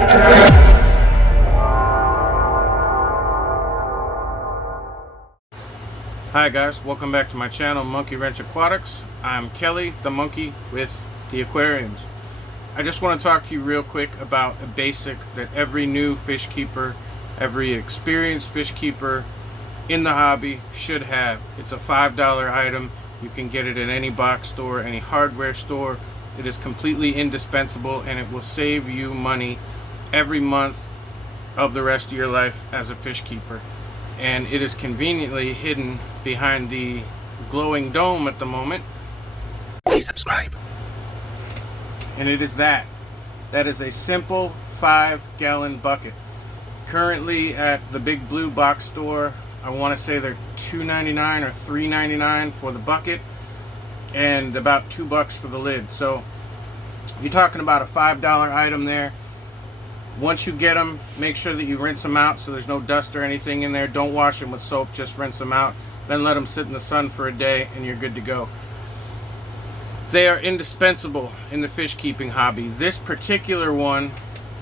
Hi guys, welcome back to my channel, Monkey Wrench Aquatics. I'm Kelly, the monkey with the aquariums. I just want to talk to you real quick about a basic that every new fish keeper, every experienced fish keeper in the hobby should have. It's a $5 item. You can get it at any box store, any hardware store. It is completely indispensable and it will save you money every month of the rest of your life as a fish keeper. And it is conveniently hidden behind the glowing dome at the moment. Please subscribe. And it is that is a simple 5-gallon bucket. Currently at the Big Blue box store, I want to say they're $2.99 or $3.99 for the bucket and about $2 for the lid. So you're talking about a $5 item there. Once you get them, make sure that you rinse them out so there's no dust or anything in there. Don't wash them with soap, just rinse them out. Then let them sit in the sun for a day and you're good to go. They are indispensable in the fish keeping hobby. This particular one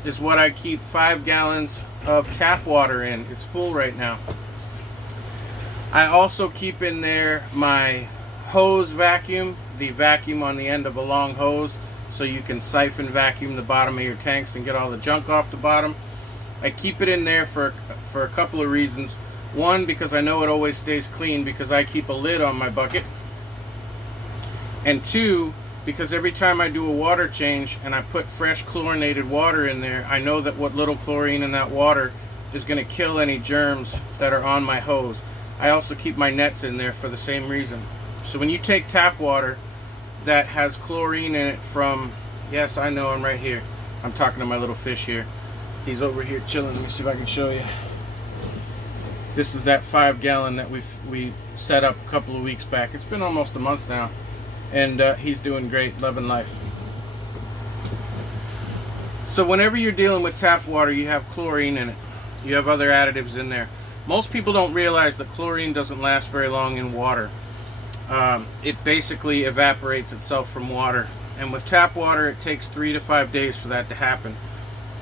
is what I keep 5 gallons of tap water in. It's full right now. I also keep in there my hose vacuum, the vacuum on the end of a long hose, so you can siphon vacuum the bottom of your tanks and get all the junk off the bottom. I keep it in there for a couple of reasons. One, because I know it always stays clean because I keep a lid on my bucket. And two, because every time I do a water change and I put fresh chlorinated water in there, I know that what little chlorine in that water is going to kill any germs that are on my hose. I also keep my nets in there for the same reason. So when you take tap water that has chlorine in it from, yes, I know, I'm right here. I'm talking to my little fish here. He's over here chilling. Let me see if I can show you. This is that 5-gallon that we set up a couple of weeks back. It's been almost a month now, and he's doing great, loving life. So whenever you're dealing with tap water, you have chlorine in it. You have other additives in there. Most people don't realize that chlorine doesn't last very long in water. It basically evaporates itself from water, and with tap water it takes 3 to 5 days for that to happen.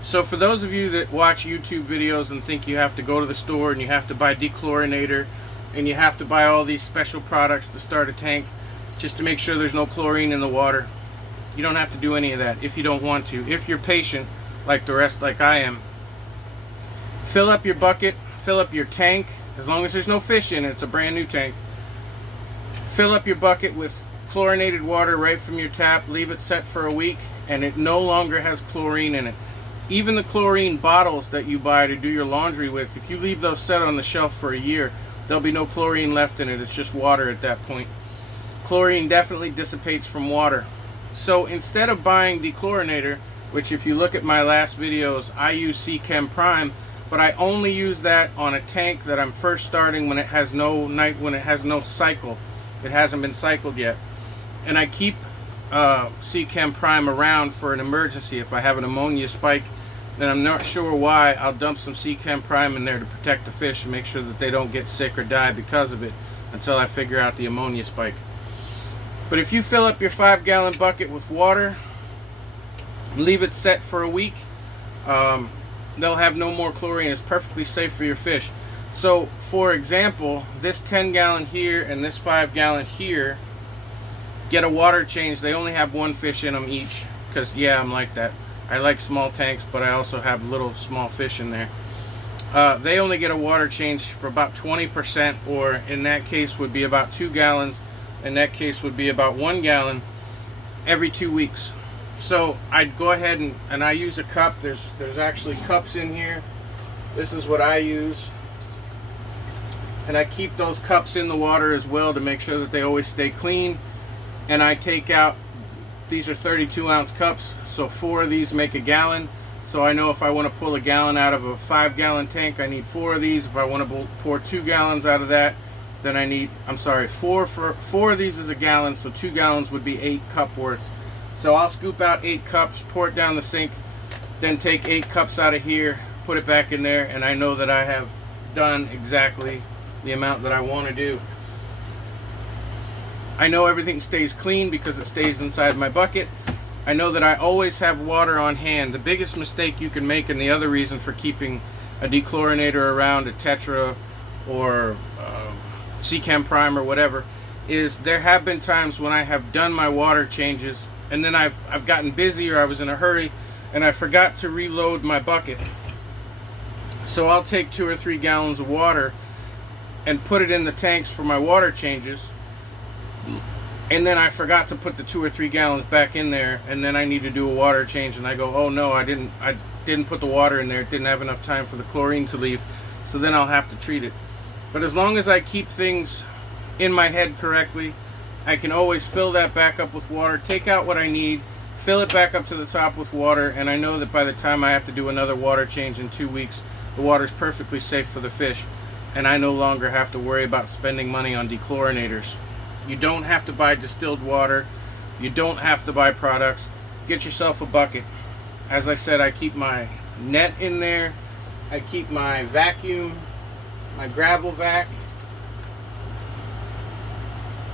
So for those of you that watch YouTube videos and think you have to go to the store and you have to buy dechlorinator and you have to buy all these special products to start a tank just to make sure there's no chlorine in the water, you don't have to do any of that if you don't want to. If you're patient like the rest, like I am, fill up your bucket, fill up your tank. As long as there's no fish in it, it's a brand new tank. Fill up your bucket with chlorinated water right from your tap, leave it set for a week, and it no longer has chlorine in it. Even the chlorine bottles that you buy to do your laundry with, if you leave those set on the shelf for a year, there'll be no chlorine left in it. It's just water at that point. Chlorine definitely dissipates from water. So instead of buying dechlorinator, which if you look at my last videos, I use seachem prime, but I only use that on a tank that I'm first starting when it has no cycle. It hasn't been cycled yet. And I keep seachem prime around for an emergency. If I have an ammonia spike, then I'm not sure why, I'll dump some seachem prime in there to protect the fish and make sure that they don't get sick or die because of it until I figure out the ammonia spike. But if you fill up your 5-gallon bucket with water, leave it set for a week, they'll have no more chlorine. It's perfectly safe for your fish. So for example, this 10-gallon here and this 5-gallon here get a water change. They only have 1 fish in them each because yeah, I'm like that. I like small tanks, but I also have little small fish in there. They only get a water change for about 20%, or in that case would be about 2 gallons. In that case would be about 1 gallon every 2 weeks. So I'd go ahead and I use a cup. There's actually cups in here. This is what I use. And I keep those cups in the water as well to make sure that they always stay clean. And I take out, these are 32-ounce cups, so 4 of these make a gallon. So I know if I want to pull a gallon out of a 5-gallon tank, I need 4 of these. If I want to pour 2 gallons out of that, then I need, I'm sorry, 4 of these is a gallon, so 2 gallons would be 8 cup worth. So I'll scoop out 8 cups, pour it down the sink, then take 8 cups out of here, put it back in there, and I know that I have done exactly the amount that I want to do. I know everything stays clean because it stays inside my bucket, I know that I always have water on hand. The biggest mistake you can make, and the other reason for keeping a dechlorinator around, a tetra or seachem prime or whatever, is there have been times when I have done my water changes and then I've gotten busy or I was in a hurry and I forgot to reload my bucket. So I'll take 2 or 3 gallons of water and put it in the tanks for my water changes, and then I forgot to put the 2 or 3 gallons back in there, and then I need to do a water change and I go, oh no, I didn't put the water in there, it didn't have enough time for the chlorine to leave, so then I'll have to treat it. But as long as I keep things in my head correctly, I can always fill that back up with water, take out what I need, fill it back up to the top with water, and I know that by the time I have to do another water change in 2 weeks, the water's perfectly safe for the fish, and I no longer have to worry about spending money on dechlorinators. You don't have to buy distilled water, you don't have to buy products. Get yourself a bucket. As I said, I keep my net in there, I keep my vacuum, my gravel vac.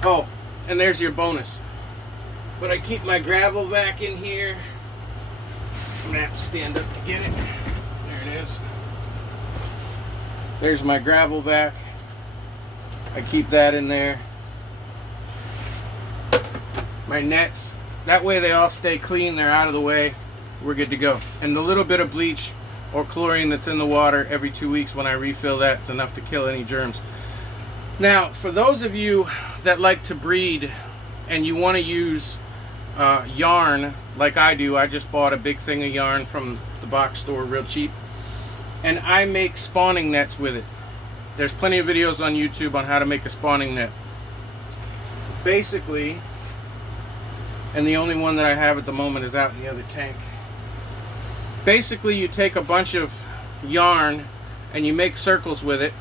Oh, and there's your bonus. But I keep my gravel vac in here. I'm gonna have to stand up to get it. There it is. There's my gravel vac. I keep that in there. My nets. That way they all stay clean, they're out of the way. We're good to go. And the little bit of bleach or chlorine that's in the water every 2 weeks when I refill that, it's enough to kill any germs. Now, for those of you that like to breed and you want to use yarn like I do, I just bought a big thing of yarn from the box store real cheap, and I make spawning nets with it. There's plenty of videos on YouTube on how to make a spawning net. Basically, and the only one that I have at the moment is out in the other tank. Basically, you take a bunch of yarn and you make circles with it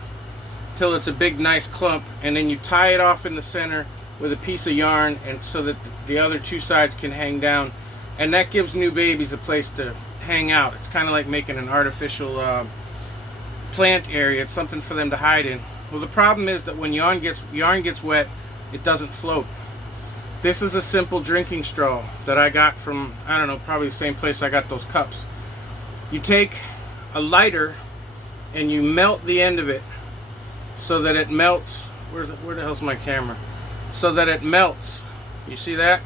till it's a big nice clump, and then you tie it off in the center with a piece of yarn, and so that the other 2 sides can hang down, and that gives new babies a place to hang out. It's kind of like making an artificial plant area. It's something for them to hide in. Well, the problem is that when yarn gets wet, it doesn't float. This is a simple drinking straw that I got from, I don't know, probably the same place I got those cups. You take a lighter and you melt the end of it so that it melts. Where the hell's my camera? So that it melts. You see that?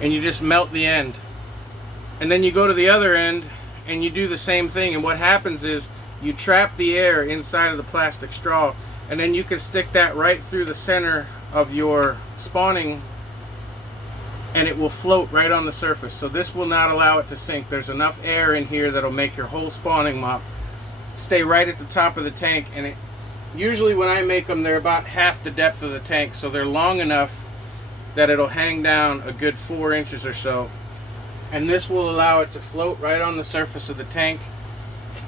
And you just melt the end. And then you go to the other end and you do the same thing. And what happens is you trap the air inside of the plastic straw, and then you can stick that right through the center of your spawning, and it will float right on the surface. So this will not allow it to sink. There's enough air in here that'll make your whole spawning mop stay right at the top of the tank. And it usually, when I make them, they're about half the depth of the tank, so they're long enough that it'll hang down a good 4 inches or so, and this will allow it to float right on the surface of the tank.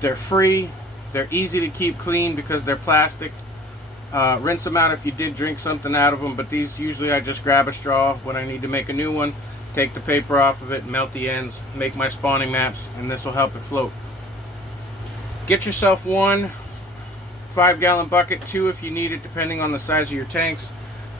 They're free, they're easy to keep clean because they're plastic. Rinse them out if you did drink something out of them, but these usually I just grab a straw when I need to make a new one, take the paper off of it, melt the ends, make my spawning maps, and this will help it float. Get yourself 1 5-gallon bucket, 2 if you need it, depending on the size of your tanks.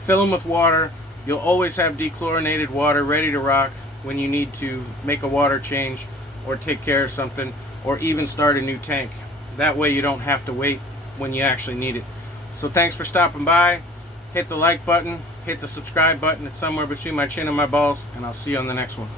Fill them with water. You'll always have dechlorinated water ready to rock when you need to make a water change or take care of something, or even start a new tank. That way you don't have to wait when you actually need it. So thanks for stopping by. Hit the like button, hit the subscribe button. It's somewhere between my chin and my balls, and I'll see you on the next one.